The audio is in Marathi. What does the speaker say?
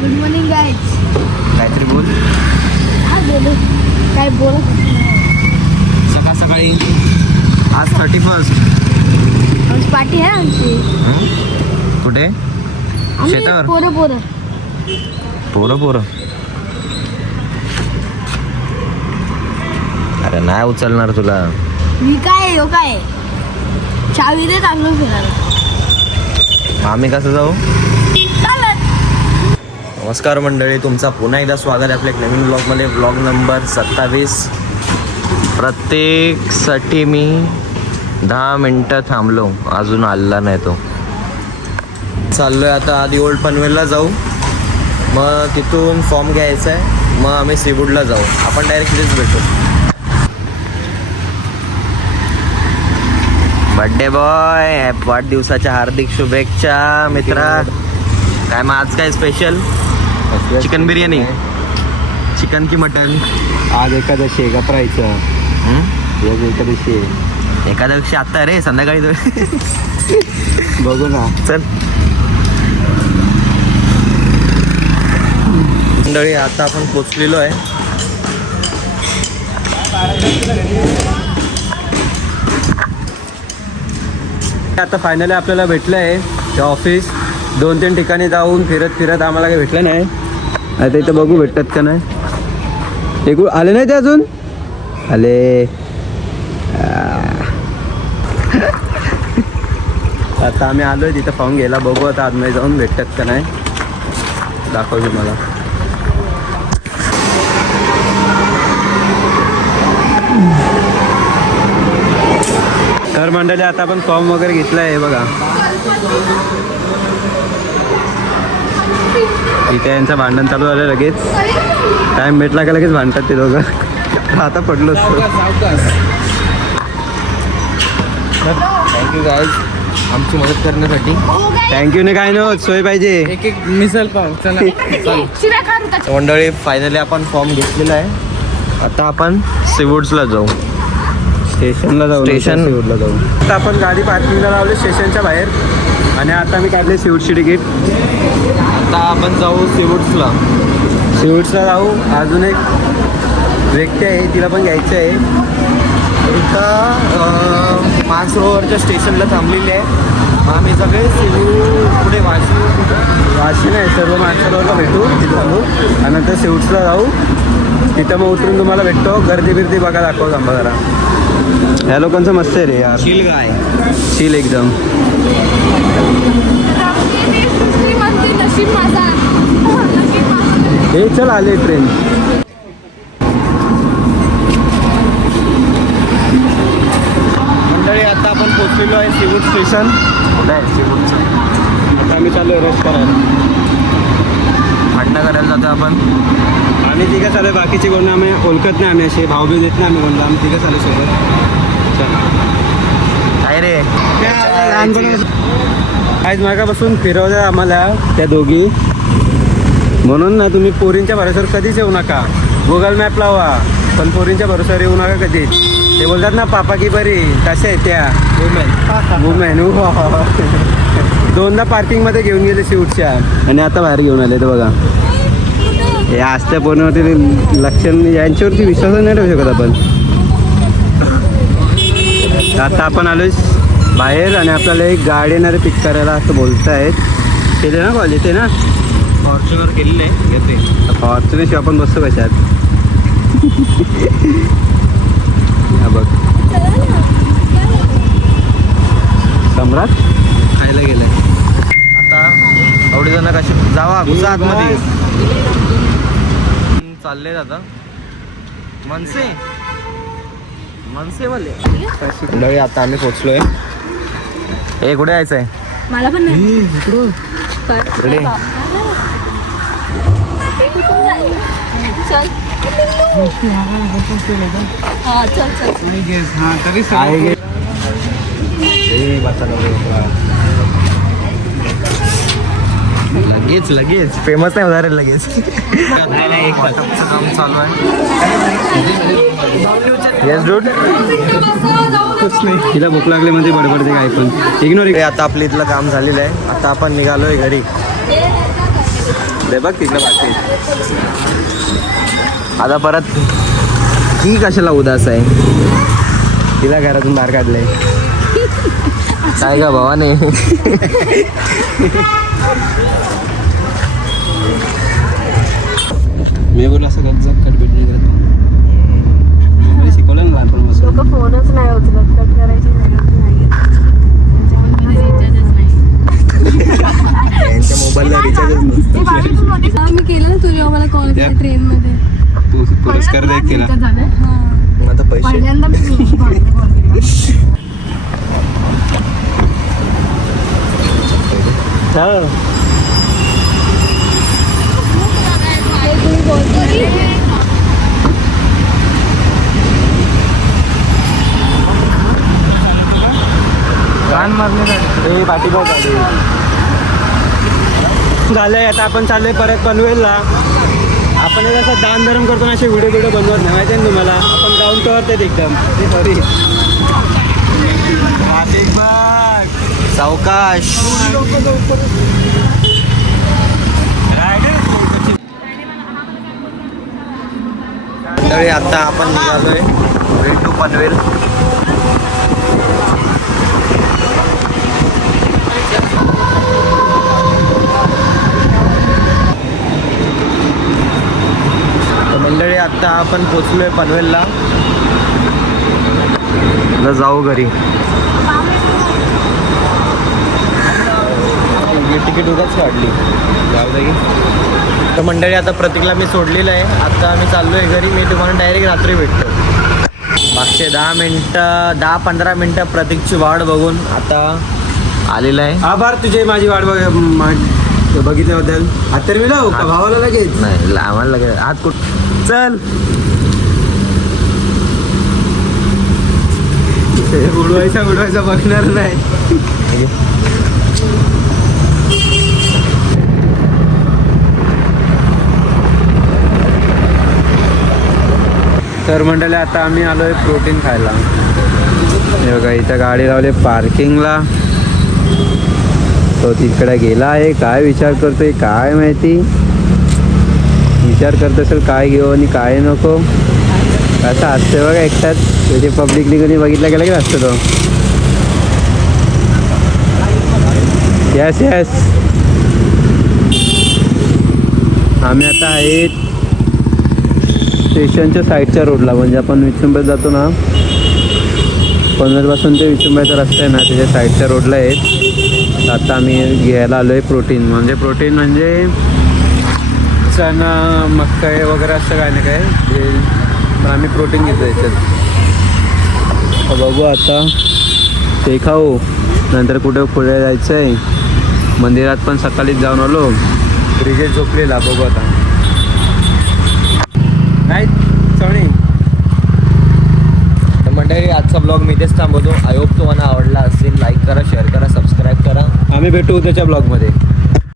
Good morning guys. काहीतरी बोल. हा बोलू. काय बोलत सकाळ सकाळी आज 31st. आज पार्टी आहे आमची. कुठे? आम्ही शेतावर. पोरं पोरं अरे नाही उचलणार तुला. मी काय हो काय चावी दे चांगलं फिरायला. आम्ही कसं जाऊ? चालत. नमस्कार मंडळी, तुमचा पुन्हा एकदा स्वागत आहे आपल्या एक नवीन ब्लॉगमध्ये. Blog number 27. प्रत्येकसाठी मी 10 मिनटं थांबलो, अजून आलेला नाही तो. चाललोय आता आधी ओल्ड पनवेलला जाऊ, मग तिथून फॉर्म घ्यायचा आहे, मग आम्ही सीवूडला जाऊ. आपण डायरेक्ट तिथेच भेटू. बर्थडे बॉय, वाढदिवसाच्या हार्दिक शुभेच्छा मित्रा. काय मग आज काय स्पेशल? चिकन बिर्याणी, चिकन की मटन? आज एकादशी आहे, गपरायचं. आज एकादशी आहे. एकादशी आत्ता रे, संध्याकाळी बघू ना. चल मंडळी, आता आपण पोचलेलो आहे. आता फायनली आपल्याला भेटलं आहे ते ऑफिस. 2-3 ठिकाणी जाऊन फिरत आम्हाला काही भेटलं नाही. आता इथं बघू भेटतात का नाही. एक आले नाही ते अजून आले. आता आम्ही आलोय तिथं फॉर्म घ्यायला. बघू आता आतमध्ये जाऊन भेटतात का नाही, दाखव तुम्हाला. तर मंडळी आता आपण फॉर्म वगैरे घेतला आहे बघा. इथे यांचं भांडण चालू झालं. लगेच टाइम भेटला का लगेच भांडतात ते दोघं. आता पडलो असतो. थँक्यू गाईज आमची मदत करण्यासाठी. थँक्यू ने काय नव्हत, सोय पाहिजे. एक मिसल पाव. चला शिव्या खारू का? मंडळी फायनली आपण फॉर्म घेतलेला आहे. आता आपण सीवूड्सला जाऊ. स्टेशनला जाऊ. सीवूडला जाऊ. आता आपण गाडी पार्किंगला लावली स्टेशनच्या बाहेर, आणि आता मी काढले सीवूडची तिकीट. आता आपण जाऊ सीवूड्सला. सीवूड्सला जाऊ. अजून एक व्यक्ती आहे, तिला पण घ्यायचं आहे. इथं मानसरोवरच्या स्टेशनला थांबलेले आहे. मग आम्ही सगळे सीवूड पुढे वाशी नाही, सर्व माणसाला भेटू तिथं थांबू, आणि नंतर सीवूड्सला जाऊ. तिथं मग उतरून तुम्हाला भेटतो. गर्दी बिर्दी बघा, दाखव थांबा जरा. ह्या लोकांचं मस्त आहे रे यार. चिल गाय, चिल एकदम. नशीब माझा. हे चल आले ट्रेन. मंडळी आता आपण पोचलेलो आहे सीवूड स्टेशन. कुठं आहे सीवूडचं? आता आम्ही चाललो आहे रश करायला. भांडणं करायला जातो आपण. आम्ही तिघं चालू. बाकीचे कोण आम्ही ओळखत नाही. आम्ही असे भाव बी देत नाही आम्ही कोणला. आम्ही तिघं चालू सोबत. काय रे? आज मागापासून फिरवल्या आम्हाला त्या दोघी. म्हणून ना तुम्ही पोरींच्या भरोश्यावर कधीच येऊ नका. गुगल मॅप लावा, पण पोरींच्या भरोश्यावर येऊ नका कधीच. ते बोलतात ना पापा की बरी, तशा आहेत त्या वुमेन. दोनदा पार्किंगमध्ये घेऊन गेले सीवूडच्या, आणि आता बाहेर घेऊन आले. तर बघा हे आजच्या पोरीवरती लक्षण, यांच्यावरती विश्वास नाही ठेवू शकत आपण. आता आपण आलोय बाहेर, आणि आपल्याला एक गाडी येणारे पिक करायला असं बोलत आहेत. केले ना कॉल येते ना. फॉर्च्युनर केलेले येते. फॉर्च्युनरशी आपण बसतो कशात. हा बघ सम्राट खायला गेलंय. आता एवढे जण कशी जावा घुसा आतमध्ये. चालले आता मनसेवाले. मंडळी आता आम्ही पोचलोय. हे कुठे यायचंय? मला पण नाही. इकडे. चल. हा चल चल. हा तरी आहे. लगेच फेमस नाही होणार लगेच. काम चालू आहे. Yes dude. तिला भूक लागली म्हणजे बडबडते काय पण. इग्नोर. आता आपलं इथलं काम झालेलं आहे. आता आपण निघालोय घरी. रे बघ तिकडे बाकी. आता परत ही कशाला उदास आहे? तिला घरातून बाहेर काढलंय. काय का भावाने? मी बोल असं कटबीट नाही करत. मी शिकवलं ना लहानपणापासून. लोक फोनच नाही उचलत, कट करायची यांच्या मोबाईलला रिचार्जच नसतं. मी केलं ना तुझ्या मला कॉल केला ट्रेन मध्ये. तू पुरस्कार दे केला. मग आता पैसे पहिल्यांदा मी कॉल केला. कान मारले पाठीबा झालंय. आता आपण चाललोय परत पनवेलला. आपण एक असं दान धर्म करतो ना, असे व्हिडिओ बनवत नाही माहिती आहे ना तुम्हाला. आपण ग्राउंड करत आहेत एकदम. सॉरी ट्रॅफिक बघ. सावकाश. तरी आता आपण निघालोय वे टू पनवेल. मंडळी आता आपण पोचलोय पनवेलला. आता जाऊ घरी. तिकीट उगाच काढली. जाऊ दे. तर मंडळी आता प्रतीकला मी सोडलेलं आहे. आता मी चाललोय घरी. मी तुम्हाला डायरेक्ट रात्री भेटतो. मागचे 10-15 मिनटं प्रतीकची वाट बघून आता आलेला आहे. आभार तुझे माझी वाट बघितल्याबद्दल. आता तर मी जाऊ का भावाला लगेच? नाही आम्हाला लगेच हात कुठ. चल उडवायचा बघणार नाही. तर मंडळी आता आम्ही आलोय प्रोटीन खायला. हे बघा इथं गाडी लावली पार्किंगला. तो तिकडे गेला आहे. काय विचार करतोय काय माहिती. विचार करत असेल काय घेऊ आणि काय नको. असं असते बघा एकटाच. त्याचे पब्लिकली कधी बघितलं गेलं की असतं तो. येस आम्ही आता आहेत स्टेशनच्या साईडच्या रोडला. म्हणजे आपण विचुंबत जातो ना, पनवेलपासून ते विचुंबाचा रस्ता आहे ना, त्याच्या साईडच्या रोडला आहेत. आता आम्ही घ्यायला आलो आहे प्रोटीन. म्हणजे चणा मक्का वगैरे असं काय नाही काय. पण आम्ही प्रोटीन घेतो याच्यात. बघू आता ते खाऊ. नंतर कुठे पुढे जायचं आहे. मंदिरात पण सकाळीच जाऊन आलो. ब्रिजेश झोपलेला. बघू आता नाही चवणी. तर मंडळी आजचा ब्लॉग मी इथेच थांबवतो. आय होप तुम्हाला आवडला असेल. लाईक करा, शेअर करा, सबस्क्राईब करा. आम्ही भेटू उद्याच्या ब्लॉगमध्ये.